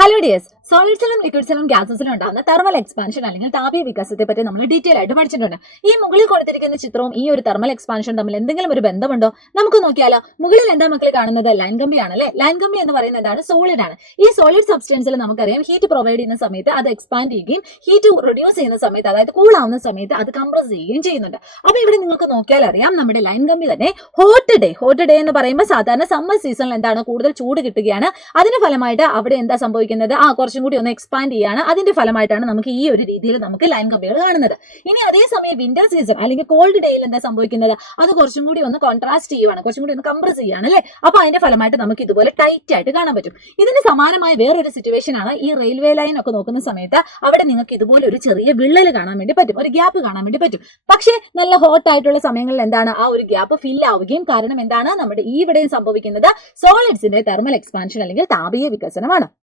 Hello dears, സോളിഡ്സിലും ലിക്വിഡ്സിലും ഗ്യാസസിലും ഉണ്ടാകുന്ന thermal expansion അല്ലെങ്കിൽ താപീയ വികാസത്തെ പറ്റി നമ്മൾ ഡീറ്റെയിൽ ആയിട്ട് പഠിച്ചിട്ടുണ്ട്. ഈ മുകളിൽ കൊടുത്തിരിക്കുന്ന ചിത്രവും ഈ ഒരു തെർമൽ എക്സ്പാൻഷൻ തമ്മിൽ എന്തെങ്കിലും ഒരു ബന്ധമുണ്ടോ? നമുക്ക് നോക്കിയാലോ. മുകളിൽ എന്താ മക്കൾ കാണുന്നത്? ലൈൻ കമ്പിയാണ് അല്ലെ. ലൈൻ കമ്പി എന്ന് പറയുന്നത് എന്താണ്? സോളിഡ് ആണ്. ഈ സോളിഡ് സബ്സ്റ്റൻസിൽ നമുക്കറിയാം ഹീറ്റ് പ്രൊവൈഡ് ചെയ്യുന്ന സമയത്ത് അത് എക്സ്പാൻഡ് ചെയ്യുകയും ഹീറ്റ് റെഡ്യൂസ് ചെയ്യുന്ന സമയത്ത്, അതായത് കൂൾ ആവുന്ന സമയത്ത് അത് കംപ്രസ് ചെയ്യുകയും ചെയ്യുന്നുണ്ട്. അപ്പൊ ഇവിടെ നിങ്ങൾക്ക് നോക്കിയാൽ അറിയാം, നമ്മുടെ ലൈൻ കമ്പി തന്നെ ഹോട്ട് ഡേ എന്ന് പറയുമ്പോൾ സാധാരണ സമ്മർ സീസണിൽ എന്താണ് കൂടുതൽ ചൂട് കിട്ടുകയാണ്. അതിന്റെ ഫലമായിട്ട് അവിടെ എന്താ സംഭവിക്കുന്നത്? കുറച്ചും കൂടി ഒന്ന് എക്സ്പാൻഡ് ചെയ്യാണ്. അതിന്റെ ഫലമായിട്ടാണ് നമുക്ക് ഈ ഒരു രീതിയിൽ നമുക്ക് ലൈൻ കമ്പികൾ കാണുന്നത്. ഇനി അതേസമയം വിന്റർ സീസൺ അല്ലെങ്കിൽ കോൾഡ് ഡേയിൽ എന്താ സംഭവിക്കുന്നത്? അത് കുറച്ചും കൂടി ഒന്ന് കോൺട്രാസ്റ്റ് ചെയ്യുവാണ്, കുറച്ചും കൂടി ഒന്ന് കംപ്രസ് ചെയ്യാണ് അല്ലെ. അപ്പൊ അതിന്റെ ഫലമായിട്ട് നമുക്ക് ഇതുപോലെ ടൈറ്റ് ആയിട്ട് കാണാൻ പറ്റും. ഇതിന് സമാനമായ വേറൊരു സിറ്റുവേഷൻ ആണ് ഈ റെയിൽവേ ലൈൻ ഒക്കെ നോക്കുന്ന സമയത്ത് അവിടെ നിങ്ങൾക്ക് ഇതുപോലെ ഒരു ചെറിയ വിള്ളൽ കാണാൻ വേണ്ടി പറ്റും, ഒരു ഗ്യാപ്പ് കാണാൻ വേണ്ടി പറ്റും. പക്ഷേ നല്ല ഹോട്ട് ആയിട്ടുള്ള സമയങ്ങളിൽ എന്താണ് ആ ഒരു ഗ്യാപ്പ് ഫിൽ ആവുകയും, കാരണം എന്താണ് നമ്മുടെ ഈ ഇവിടെയും സംഭവിക്കുന്നത് സോളിഡ്സിന്റെ തെർമൽ എക്സ്പാൻഷൻ അല്ലെങ്കിൽ താപീയ വികസനമാണ്.